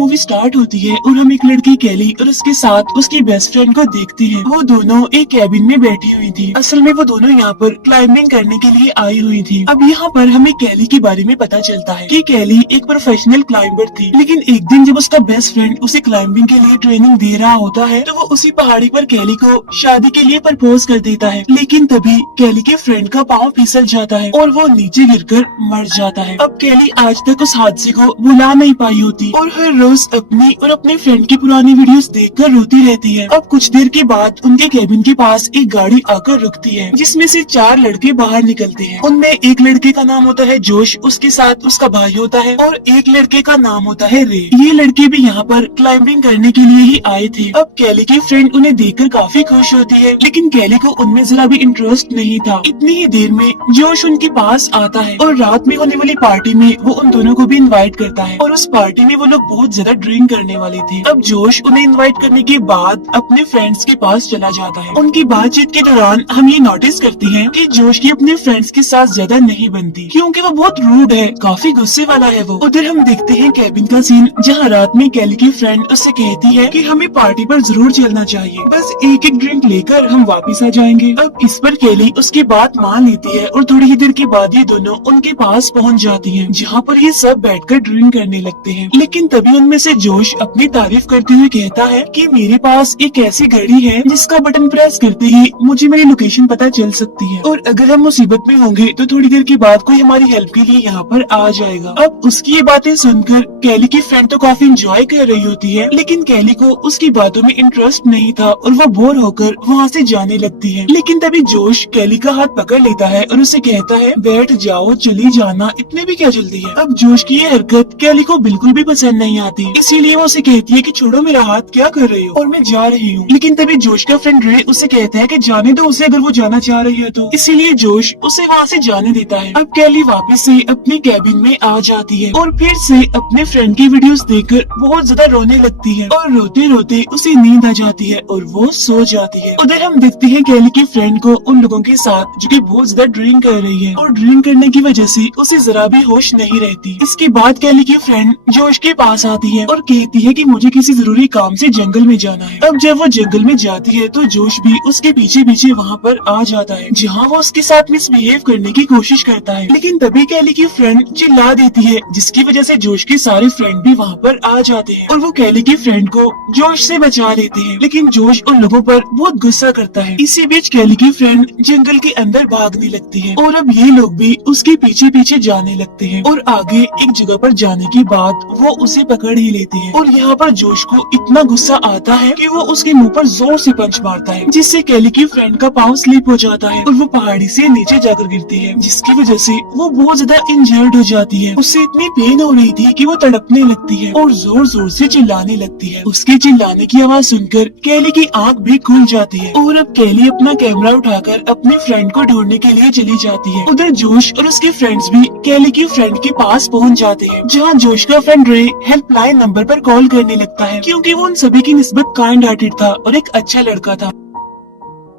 Movie start होती है और हम एक लड़की कैली और उसके साथ उसकी बेस्ट फ्रेंड को देखते हैं। वो दोनों एक कैबिन में बैठी हुई थी। असल में वो दोनों यहाँ पर क्लाइंबिंग करने के लिए आई हुई थी। अब यहाँ पर हमें कैली के बारे में पता चलता है कि कैली एक प्रोफेशनल क्लाइंबर थी, लेकिन एक दिन जब उसका बेस्ट फ्रेंड उसे क्लाइंबिंग के लिए ट्रेनिंग दे रहा होता है तो वो उसी पहाड़ी पर कैली को शादी के लिए प्रपोज कर देता है। लेकिन तभी कैली के फ्रेंड का पाँव फिसल जाता है और वो नीचे गिरकर मर जाता है। अब कैली आज तक उस हादसे को भुला नहीं पाई होती और हर रोज अपनी और अपने फ्रेंड की पुरानी वीडियोस देखकर रोती रहती है। अब कुछ देर के बाद उनके कैबिन के पास एक गाड़ी आकर रुकती है, जिसमें से 4 लड़के बाहर निकलते हैं। उनमें एक लड़के का नाम होता है जोश, उसके साथ उसका भाई होता है और एक लड़के का नाम होता है रे। ये लड़के भी यहाँ पर क्लाइंबिंग करने के लिए ही आए थे। अब कैली की फ्रेंड उन्हें देखकर काफी खुश होती है, लेकिन कैली को उनमें जरा भी इंटरेस्ट नहीं था। इतनी ही देर में जोश उनके पास आता है और रात में होने वाली पार्टी में वो उन दोनों को भी इनवाइट करता है और उस पार्टी में वो लोग बहुत ज्यादा ड्रिंक करने वाले थे। अब जोश उन्हें इनवाइट करने के बाद अपने फ्रेंड्स के पास चला जाता है। उनकी बातचीत के दौरान हम ये नोटिस करते हैं कि जोश की अपने फ्रेंड्स के साथ ज्यादा नहीं बनती, क्योंकि वो बहुत रूड है, काफी गुस्से वाला है वो। उधर हम देखते हैं कैबिन का सीन, जहाँ रात में कैली की फ्रेंड उससे कहती है कि हमें पार्टी पर जरूर चलना चाहिए, बस एक एक ड्रिंक लेकर हम वापस आ जाएंगे। अब इस पर कैली उसकी बात मान लेती है और थोड़ी ही देर के बाद ये दोनों उनके पास पहुँच जाती है, जहाँ पर ये सब बैठकर ड्रिंक करने लगते हैं। लेकिन तभी उनमें से जोश अपनी तारीफ करते हुए कहता है कि मेरे पास एक ऐसी घड़ी है जिसका बटन प्रेस करते ही मुझे मेरी लोकेशन पता चल सकती है, और अगर हम मुसीबत में होंगे तो थोड़ी देर के बाद कोई हमारी हेल्प के लिए यहाँ पर आ जाएगा। अब उसकी ये बातें सुनकर कैली की फ्रेंड तो काफी एंजॉय कर रही होती है, लेकिन कैली को उसकी बातों में इंटरेस्ट नहीं था और वो बोर होकर वहाँ से जाने लगती है। लेकिन तभी जोश कैली का हाथ पकड़ लेता है और उसे कहता है बैठ जाओ, चली जाना, इतने भी क्या जल्दी है। अब जोश की ये हरकत कैली को बिल्कुल भी पसंद नहीं आती, इसीलिए वो उसे कहती है कि छोड़ो मेरा हाथ, क्या कर रही हो, और मैं जा रही हूँ। लेकिन तभी जोश का फ्रेंड रे उसे कहता है कि जाने दो उसे, अगर वो जाना चाह रही है तो। इसीलिए जोश उसे वहाँ से जाने देता है। अब कैली वापस से अपने कैबिन में आ जाती है और फिर से अपने फ्रेंड की वीडियोस देखकर बहुत ज्यादा रोने लगती है और रोते रोते उसे नींद आ जाती है और वो सो जाती है। उधर हम देखते हैं कैली की फ्रेंड को उन लोगों के साथ जो कि बहुत ज्यादा ड्रिंक कर रही है, और ड्रिंक करने की वजह से उसे जरा भी होश नहीं रहती। इसके बाद कैली की फ्रेंड जोश के पास आती है और कहती है कि मुझे किसी जरूरी काम से जंगल में जाना है। अब जब वो जंगल में जाती है तो जोश भी उसके पीछे पीछे वहाँ पर आ जाता है, जहाँ वो उसके साथ मिसबिहेव करने की कोशिश करता है। लेकिन तभी कैली की फ्रेंड चिल्ला देती है, जिसकी वजह से जोश के सारे फ्रेंड भी वहाँ पर आ जाते हैं और वो कैली की फ्रेंड को जोश से बचा लेते हैं। लेकिन जोश उन लोगों पर बहुत गुस्सा करता है। इसी बीच कैली की फ्रेंड जंगल के अंदर भागने लगती है और अब ये लोग भी उसके पीछे पीछे जाने लगते हैं और आगे एक जगह पर जाने के बाद वो उसे पकड़ ही लेते हैं। और यहाँ पर जोश को इतना गुस्सा आता है कि वो उसके मुंह पर जोर से पंच मारता है, जिससे कैली की फ्रेंड का पाँव स्लिप हो जाता है और वो पहाड़ी से नीचे जाकर गिरती है, जिसकी वजह से वो बहुत ज्यादा इंजर्ड हो जाती है। उससे इतनी पेन हो रही थी कि वो तड़पने लगती है और जोर जोर से चिल्लाने लगती है। उसके चिल्लाने की आवाज सुनकर कैली की आंख भी खुल जाती है और अब कैली अपना कैमरा उठाकर अपने फ्रेंड को ढूंढने के लिए चली जाती है। उधर जोश और उसके फ्रेंड्स भी कैली की फ्रेंड के पास पहुंच जाते हैं, जहां जोश का फ्रेंड रे हेल्पलाइन नंबर पर कॉल करने लगता है, क्योंकि वो उन सभी की निस्बत काइंड हार्टेड था और एक अच्छा लड़का था।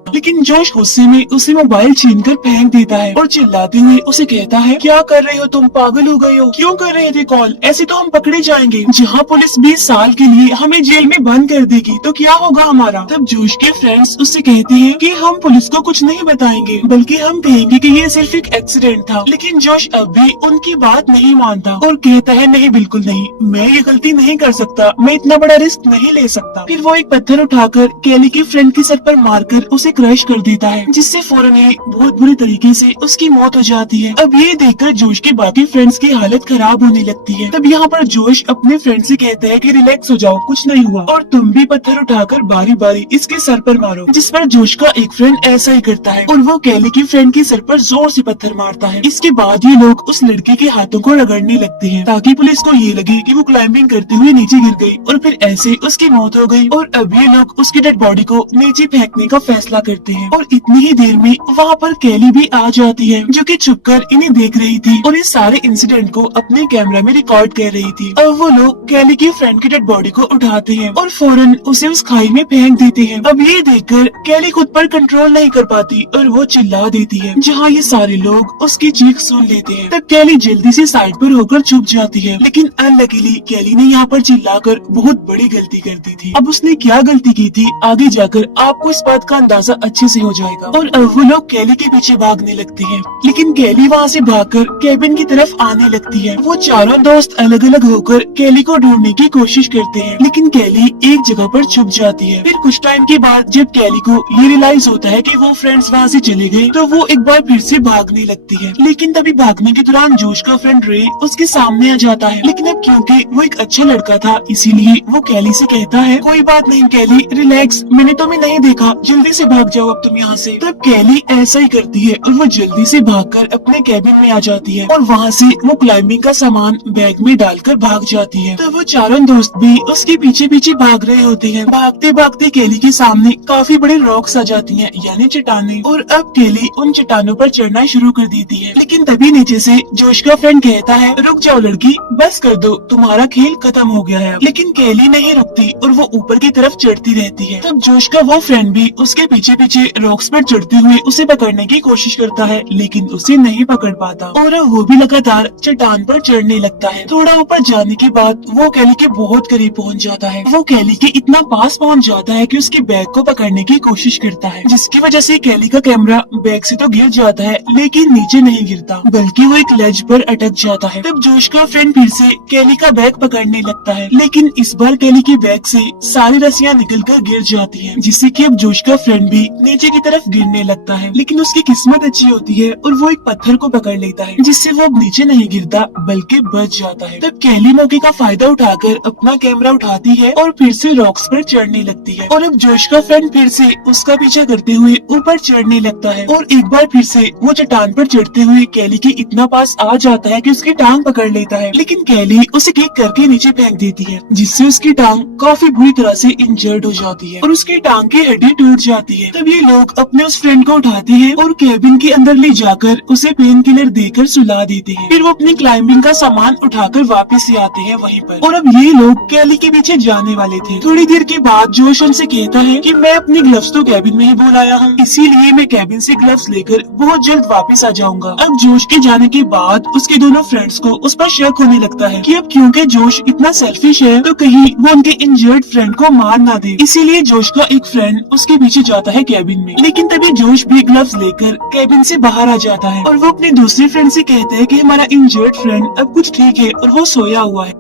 लेकिन जोश गुस्से में उसे मोबाइल छीनकर फेंक देता है और चिल्लाते हुए उसे कहता है क्या कर रहे हो तुम, पागल हो गए हो, क्यों कर रहे थे कॉल, ऐसे तो हम पकड़े जाएंगे। जहाँ पुलिस 20 साल के लिए हमें जेल में बंद कर देगी तो क्या होगा हमारा। तब जोश के फ्रेंड्स उससे कहते हैं कि हम पुलिस को कुछ नहीं बताएंगे, बल्कि हम कहेंगे कि ये सिर्फ एक एक्सीडेंट था। लेकिन जोश अब भी उनकी बात नहीं मानता और कहता है नहीं, बिल्कुल नहीं, मैं ये गलती नहीं कर सकता, मैं इतना बड़ा रिस्क नहीं ले सकता। फिर वो एक पत्थर उठाकर कैली की फ्रेंड के सर पर मारकर उसे क्रश कर देता है, जिससे फौरन ही बहुत बुरी तरीके से उसकी मौत हो जाती है। अब ये देखकर जोश के बाकी फ्रेंड्स की हालत खराब होने लगती है। तब यहाँ पर जोश अपने फ्रेंड से कहता है कि रिलैक्स हो जाओ, कुछ नहीं हुआ, और तुम भी पत्थर उठाकर बारी बारी इसके सर पर मारो। जिस पर जोश का एक फ्रेंड ऐसा ही करता है और वो कैली की फ्रेंड के सर पर जोर से पत्थर मारता है। इसके बाद ये लोग उस लड़के के हाथों को रगड़ने लगते हैं, ताकि पुलिस को ये लगे कि वो क्लाइंबिंग करते हुए नीचे गिर गई और फिर ऐसे उसकी मौत हो गई। और अब ये लोग उसकी डेड बॉडी को नीचे फेंकने का फैसला करते हैं और इतनी ही देर में वहाँ पर कैली भी आ जाती है, जो कि छुपकर इन्हें देख रही थी और इस सारे इंसिडेंट को अपने कैमरा में रिकॉर्ड कर रही थी। अब वो लोग कैली की फ्रेंड की डेड बॉडी को उठाते हैं और फौरन उसे उस खाई में फेंक देते हैं। अब ये देखकर कैली खुद पर कंट्रोल नहीं कर पाती और वो चिल्ला देती है, जहाँ ये सारे लोग उसकी चीख सुन लेते हैं। तब कैली जल्दी से साइड पर होकर छुप जाती है, लेकिन अनलकीली कैली ने यहाँ पर चिल्लाकर बहुत बड़ी गलती कर दी थी। अब उसने क्या गलती की थी आगे जाकर आपको इस बात का अंदाजा अच्छे से हो जाएगा। और अब वो लोग कैली के पीछे भागने लगते हैं, लेकिन कैली वहाँ से भागकर कैबिन की तरफ आने लगती है। वो चारों दोस्त अलग अलग होकर कैली को ढूंढने की कोशिश करते हैं, लेकिन कैली एक जगह पर छुप जाती है। फिर कुछ टाइम के बाद जब कैली को ये रियलाइज होता है कि वो फ्रेंड्स वहाँ से चले गए, तो वो एक बार फिर से भागने लगती है। लेकिन तभी भागने के दौरान जोश का फ्रेंड रे उसके सामने आ जाता है, लेकिन अब क्योंकि वो एक अच्छा लड़का था इसीलिए वो कैली से कहता है, कोई बात नहीं कैली, रिलैक्स, मैंने तुम्हें नहीं देखा, जल्दी से भाग जाओ अब तुम यहाँ से। तब कैली ऐसा ही करती है और वो जल्दी से भागकर अपने कैबिन में आ जाती है और वहाँ से वो क्लाइंबिंग का सामान बैग में डालकर भाग जाती है। तब वो चारों दोस्त भी उसके पीछे पीछे भाग रहे होते हैं। भागते भागते कैली के सामने काफी बड़े रॉक्स आ जाती हैं, यानी चट्टानें, और अब कैली उन चट्टानों पर चढ़ना शुरू कर देती है। लेकिन तभी नीचे से जोश का फ्रेंड कहता है, रुक जाओ लड़की, बस कर दो, तुम्हारा खेल खत्म हो गया है। लेकिन कैली नहीं रुकती और वो ऊपर की तरफ चढ़ती रहती है। तब जोश का वो फ्रेंड भी उसके पीछे पीछे रॉक्स पर चढ़ते हुए उसे पकड़ने की कोशिश करता है, लेकिन उसे नहीं पकड़ पाता और वो भी लगातार चट्टान पर चढ़ने लगता है। थोड़ा ऊपर जाने के बाद वो कैली के बहुत करीब पहुंच जाता है। वो कैली के इतना पास पहुंच जाता है कि उसके बैग को पकड़ने की कोशिश करता है, जिसकी वजह से कैली का कैमरा बैग से तो गिर जाता है, लेकिन नीचे नहीं गिरता बल्कि वो एक लेज पर अटक जाता है। तब जोश का फ्रेंड फिर से कैली का बैग पकड़ने लगता है, लेकिन इस बार कैली के बैग से सारी रस्सियां निकलकर गिर जाती हैं, जिससे कि अब जोश का फ्रेंड भी नीचे की तरफ गिरने लगता है। लेकिन उसकी किस्मत अच्छी होती है और वो एक पत्थर को पकड़ लेता है, जिससे वो अब नीचे नहीं गिरता बल्कि बच जाता है। तब कैली मौके का फायदा उठाकर अपना कैमरा उठाती है और फिर से रॉक्स पर चढ़ने लगती है और अब जोश का फ्रेंड फिर से उसका पीछा करते हुए ऊपर चढ़ने लगता है और एक बार फिर से वो चट्टान पर चढ़ते हुए कैली के इतना पास आ जाता है कि उसकी टांग पकड़ लेता है, लेकिन कैली उसे किक करके नीचे फेंक देती है, जिससे उसकी टांग काफी बुरी तरह से इंजर्ड हो जाती है और उसकी टांग की हड्डी टूट जाती है। तब ये लोग अपने उस फ्रेंड को उठाते हैं और कैबिन के अंदर ले जाकर उसे पेन किलर देकर सुला देते हैं। फिर वो अपनी क्लाइंबिंग का सामान उठाकर वापस से आते हैं वहीं पर और अब ये लोग कैली के पीछे जाने वाले थे। थोड़ी देर के बाद जोश उनसे कहता है कि मैं अपनी ग्लव्स तो कैबिन में ही भूल आया हूँ, इसीलिए मैं कैबिन से ग्लव्स लेकर बहुत जल्द वापस आ जाऊंगा। अब जोश के जाने के बाद उसके दोनों फ्रेंड्स को उस पर शक होने लगता है कि अब क्योंकि जोश इतना सेल्फिश है तो कहीं वो उनके इंजर्ड फ्रेंड को मार ना दे, इसीलिए जोश का एक फ्रेंड उसके पीछे जाता है कैबिन में। लेकिन तभी जोश भी ग्लव्स लेकर कैबिन से बाहर आ जाता है और वो अपने दूसरे फ्रेंड से कहता है कि हमारा इंजर्ड फ्रेंड अब कुछ ठीक है और वो सोया हुआ है।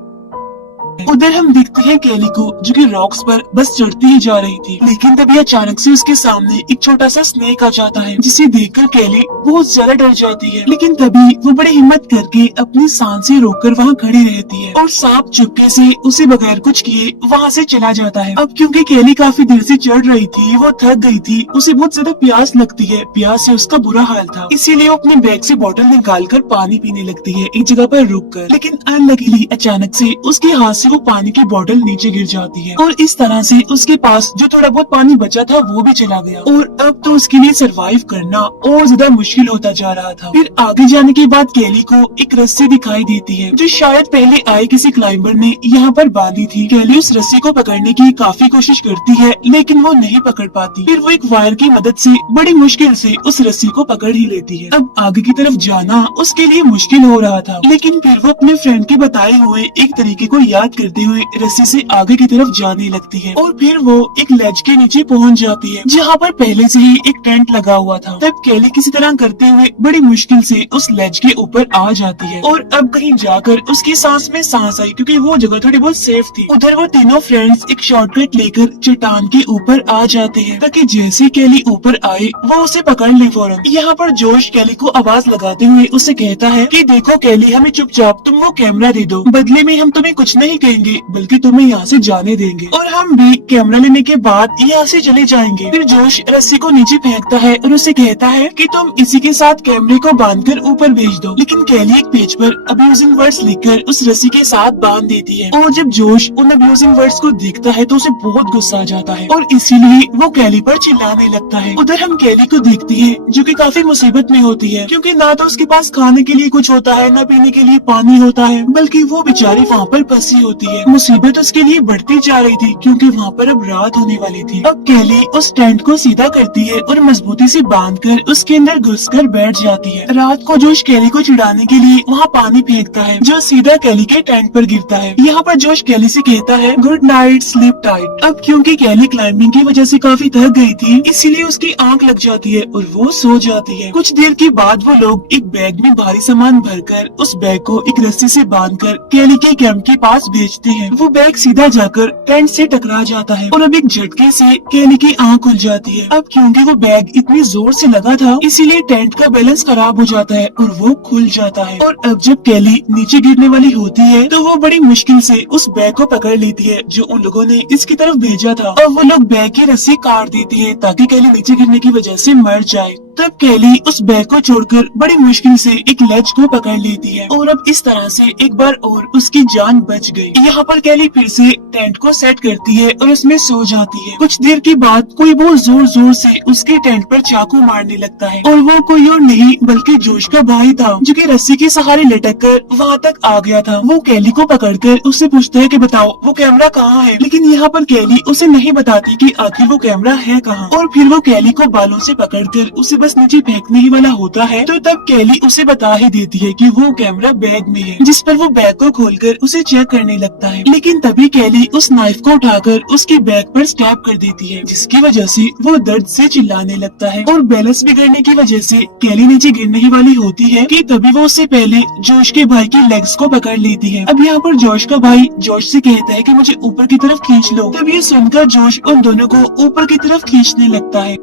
उधर हम दिखते हैं कैली को जो कि रॉक्स पर बस चढ़ती ही जा रही थी, लेकिन तभी अचानक से उसके सामने एक छोटा सा स्नेक आ जाता है, जिसे देखकर कैली बहुत ज्यादा डर जाती है। लेकिन तभी वो बड़ी हिम्मत करके अपनी सांसें रोककर वहाँ खड़ी रहती है और सांप चुपके से उसे बगैर कुछ किए वहाँ से चला जाता है। अब क्योंकि कैली काफी देर से चढ़ रही थी, वो थक गई थी, उसे बहुत ज्यादा प्यास लगती है, प्यास से उसका बुरा हाल था, इसीलिए वो अपने बैग से बोतल निकालकर पानी पीने लगती है एक जगह पर रुककर। लेकिन अनलकीली अचानक से उसके हाथ से वो पानी की बोतल नीचे गिर जाती है और इस तरह से उसके पास जो थोड़ा बहुत पानी बचा था वो भी चला गया और अब तो उसके लिए सरवाइव करना और ज्यादा मुश्किल होता जा रहा था। फिर आगे जाने के बाद कैली को एक रस्सी दिखाई देती है जो शायद पहले आए किसी क्लाइंबर ने यहाँ पर बांधी थी। कैली उस रस्सी को पकड़ने की काफी कोशिश करती है, लेकिन वो नहीं पकड़ पाती। फिर वो एक वायर की मदद से बड़ी मुश्किल से उस रस्सी को पकड़ ही लेती है। अब आगे की तरफ जाना उसके लिए मुश्किल हो रहा था, लेकिन फिर वो अपने फ्रेंड के बताए हुए एक तरीके को याद करते हुए रस्सी से आगे की तरफ जाने लगती है और फिर वो एक लेज के नीचे पहुंच जाती है जहाँ पर पहले से ही एक टेंट लगा हुआ था। तब कैली किसी तरह करते हुए बड़ी मुश्किल से उस लेज के ऊपर आ जाती है और अब कहीं जाकर उसकी सांस में सांस आई क्योंकि वो जगह थोड़ी बहुत सेफ थी। उधर वो तीनों फ्रेंड्स एक शॉर्टकट लेकर चट्टान के ऊपर आ जाते हैं ताकि जैसे कैली ऊपर आए वो उसे पकड़ ले फौरन। यहाँ पर जोश कैली को आवाज लगाते हुए उसे कहता है कि देखो कैली, हमें चुपचाप तुम वो कैमरा दे दो, बदले में हम तुम्हें कुछ नहीं कहेंगे बल्कि तुम्हें यहाँ से जाने देंगे और हम भी कैमरा लेने के बाद यहाँ से चले जाएंगे। फिर जोश रस्सी को नीचे फेंकता है और उसे कहता है कि तुम इसी के साथ कैमरे को बांधकर ऊपर भेज दो। लेकिन कैली एक पेज पर अब्यूजिंग वर्ड्स लिखकर उस रस्सी के साथ बांध देती है और जब जोश उन अब्यूजिंग वर्ड्स को देखता है तो उसे बहुत गुस्सा आ जाता है और इसीलिए वो कैली पर चिल्लाने लगता है। उधर हम कैली को देखते हैं जो कि काफी मुसीबत में होती है क्योंकि ना तो उसके पास खाने के लिए कुछ होता है न पीने के लिए पानी होता है, बल्कि वो बेचारी वहाँ पर फंसी होती है। मुसीबत उसके लिए बढ़ती जा रही थी क्योंकि वहाँ पर अब रात होने वाली थी। अब कैली उस टेंट को सीधा करती है और मजबूती से बांधकर उसके अंदर घुसकर बैठ जाती है। रात को जोश कैली को चिढ़ाने के लिए वहाँ पानी फेंकता है जो सीधा कैली के टेंट पर गिरता है। यहाँ पर जोश कैली से कहता है गुड नाइट, स्लीप टाइट। अब क्योंकि कैली क्लाइंबिंग की वजह से काफी थक गई थी इसीलिए उसकी आंख लग जाती है और वो सो जाती है। कुछ देर के बाद वो लोग एक बैग में भारी सामान भरकर उस बैग को एक रस्सी से बांधकर कैली के कैंप के पास भेजते हैं। वो बैग सीधा जाकर टेंट से टकरा जाता है और अब एक झटके से कैली की आंख खुल जाती है। अब क्योंकि वो बैग इतनी जोर से लगा था इसीलिए टेंट का बैलेंस खराब हो जाता है और वो खुल जाता है। और अब जब कैली नीचे गिरने वाली होती है तो वो बड़ी मुश्किल से उस बैग को पकड़ लेती है जो उन लोगों ने इसकी तरफ भेजा था और वो लोग बैग की रस्सी काट देती है ताकि कैली नीचे गिरने की वजह से मर जाए। तब कैली उस बैग को छोड़कर बड़ी मुश्किल से एक लेज को पकड़ लेती है और अब इस तरह से एक बार और उसकी जान बच गई। यहाँ पर कैली फिर से टेंट को सेट करती है और उसमें सो जाती है। कुछ देर के बाद कोई बहुत जोर जोर से उसके टेंट पर चाकू मारने लगता है और वो कोई और नहीं बल्कि जोश का भाई था जो कि रस्सी के सहारे लटक कर वहाँ तक आ गया था। वो कैली को पकड़कर उससे पूछता है कि बताओ वो कैमरा कहाँ है, लेकिन यहाँ पर कैली उसे नहीं बताती कि आखिर वो कैमरा है कहाँ। और फिर वो कैली को बालों से पकड़कर उसे बस नीचे फेंकने ही वाला होता है तो तब कैली उसे बता ही देती है कि वो कैमरा बैग में है, जिस पर वो बैग को खोलकर उसे चेक करने लगता है। लेकिन तभी कैली उस नाइफ को उठाकर उसके बैग पर स्टैब कर देती है जिसकी वजह से वो दर्द से चिल्लाने लगता है और बैलेंस बिगड़ने की वजह से कैली नीचे गिरने ही वाली होती है कि तभी वो उससे पहले जोश के भाई की लेग्स को पकड़ लेती है। अब यहाँ पर जोश का भाई जोश से कहता है कि मुझे ऊपर की तरफ खींच लो। तब ये सुनकर जोश उन दोनों को ऊपर की तरफ खींचने लगता है।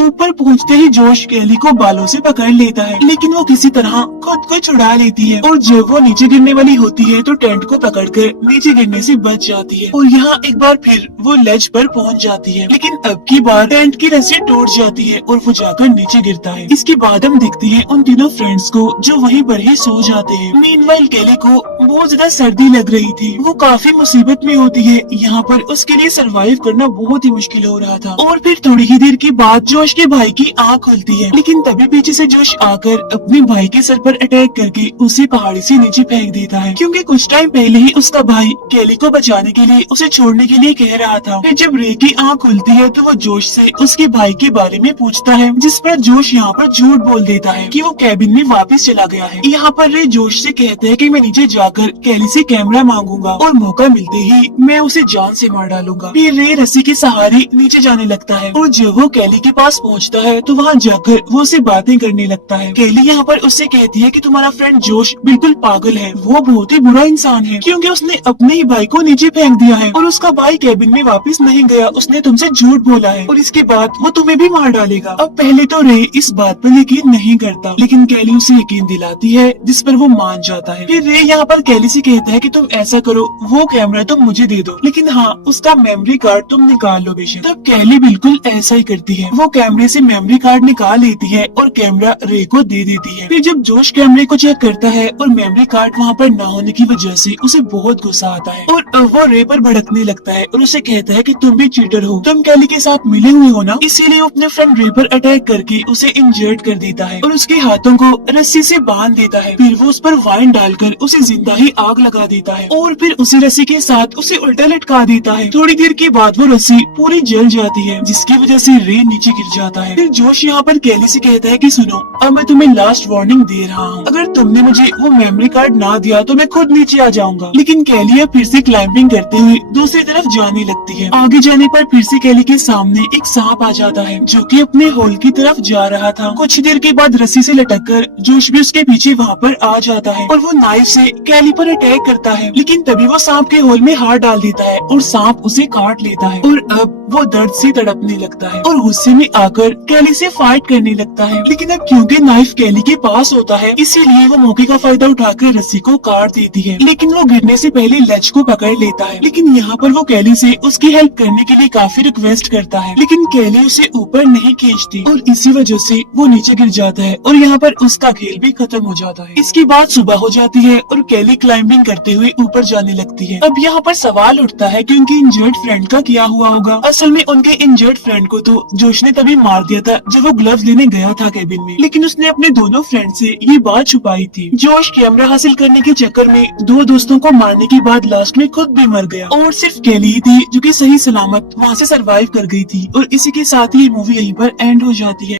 ऊपर पहुंचते ही जोश कैली को बालों से पकड़ लेता है लेकिन वो किसी तरह खुद को छुड़ा लेती है और जब वो नीचे गिरने वाली होती है तो टेंट को पकड़कर नीचे गिरने से बच जाती है और यहाँ एक बार फिर वो लेज पर पहुंच जाती है। लेकिन अब की बार टेंट की रस्सी टूट जाती है और वो जाकर नीचे गिरता है। इसके बाद हम देखते हैं उन तीनों फ्रेंड्स को जो वहीं पर ही सो जाते हैं। मीनवाइल कैली को बहुत ज्यादा सर्दी लग रही थी, वो काफी मुसीबत में होती है। यहाँ पर उसके लिए सरवाइव करना बहुत ही मुश्किल हो रहा था। और फिर थोड़ी ही देर के बाद जोश के भाई की आँख खुलती है लेकिन तभी पीछे से जोश आकर अपने भाई के सर पर अटैक करके उसे पहाड़ी से नीचे फेंक देता है क्योंकि कुछ टाइम पहले ही उसका भाई कैली को बचाने के लिए उसे छोड़ने के लिए कह रहा था। फिर जब रे की आँख खुलती है तो वो जोश से उसके भाई के बारे में पूछता है जिस पर जोश यहाँ पर झूठ बोल देता है कि वो कैबिन में वापस चला गया है। यहाँ पर रे जोश से कहते हैं कि मैं नीचे जाकर कैली से कैमरा मांगूंगा और मौका मिलते ही मैं उसे जान से मार डालूंगा। फिर रे रस्सी के सहारे नीचे जाने लगता है और जब वो कैली के पास पहुँचता है तो वहाँ जाकर वो उससे बातें करने लगता है। कैली यहाँ पर उससे कहती है कि तुम्हारा फ्रेंड जोश बिल्कुल पागल है, वो बहुत ही बुरा इंसान है क्योंकि उसने अपने ही भाई को नीचे फेंक दिया है और उसका भाई कैबिन में वापस नहीं गया, उसने तुमसे झूठ बोला है और इसके बाद वो तुम्हें भी मार डालेगा। अब पहले तो रे इस बात पर यकीन नहीं करता लेकिन कैली उसे यकीन दिलाती है जिस पर वो मान जाता है। फिर रे यहाँ पर कैली से कहता है कि तुम ऐसा करो, वो कैमरा तुम मुझे दे दो लेकिन हाँ उसका मेमोरी कार्ड तुम निकाल लो बेशक। तब कैली बिल्कुल ऐसा ही करती है, वो कैमरे से मेमोरी कार्ड निकाल लेती है और कैमरा रे को दे देती है। फिर जब जोश कैमरे को चेक करता है और मेमोरी कार्ड वहाँ पर न होने की वजह से उसे बहुत गुस्सा आता है और वो रे पर भड़कने लगता है और उसे कहता है कि तुम भी चीटर हो, तुम कैली के साथ मिले हुए हो ना, इसीलिए वो अपने फ्रेंड रे पर अटैक करके उसे इंजर्ड कर देता है और उसके हाथों को रस्सी से बांध देता है। फिर वो उस पर वाइन डालकर उसे जिंदा ही आग लगा देता है और फिर उसी रस्सी के साथ उसे उल्टा लटका देता है। थोड़ी देर के बाद वो रस्सी पूरी जल जाती है जिसकी वजह से रे नीचे गिर जाता है। फिर जोश यहाँ पर कैली से कहता है कि सुनो, अब मैं तुम्हें लास्ट वार्निंग दे रहा हूँ, अगर तुमने मुझे वो मेमोरी कार्ड ना दिया तो मैं खुद नीचे आ जाऊंगा। लेकिन कैली अब फिर से क्लाइंबिंग करते हुए दूसरी तरफ जाने लगती है। आगे जाने पर फिर से कैली के सामने एक सांप आ जाता है जो कि अपने होल की तरफ जा रहा था। कुछ देर के बाद रस्सी से लटककर जोश भी उसके पीछे वहाँ पर आ जाता है और वो नाइफ से कैली पर अटैक करता है लेकिन तभी वो सांप के होल में हाथ डाल देता है और सांप उसे काट लेता है और अब वो दर्द से तड़पने लगता है और गुस्से में आकर कैली से फाइट करने लगता है, लेकिन अब क्योंकि नाइफ कैली के पास होता है इसीलिए वो मौके का फायदा उठाकर रस्सी को काट देती है, लेकिन वो गिरने से पहले लेज को पकड़ लेता है। लेकिन यहाँ पर वो कैली से उसकी हेल्प करने के लिए काफी रिक्वेस्ट करता है, लेकिन कैली उसे ऊपर नहीं खींचती और इसी वजह से वो नीचे गिर जाता है और यहाँ पर उसका खेल भी खत्म हो जाता है। इसके बाद सुबह हो जाती है और कैली क्लाइंबिंग करते हुए ऊपर जाने लगती है। अब यहाँ पर सवाल उठता है कि उनके इंजर्ड फ्रेंड का क्या हुआ होगा। असल में उनके इंजर्ड फ्रेंड को तो जोश ने तभी मार दिया था जब वो ग्लव्स लेने गया था केबिन में, लेकिन उसने अपने दोनों फ्रेंड से ये बात छुपाई थी। जोश कैमरा हासिल करने के चक्कर में दो दोस्तों को मारने के बाद लास्ट में खुद भी मर गया और सिर्फ कैली ही थी जो कि सही सलामत वहाँ से सरवाइव कर गई थी। और इसी के साथ ही मूवी यहीं पर एंड हो जाती है।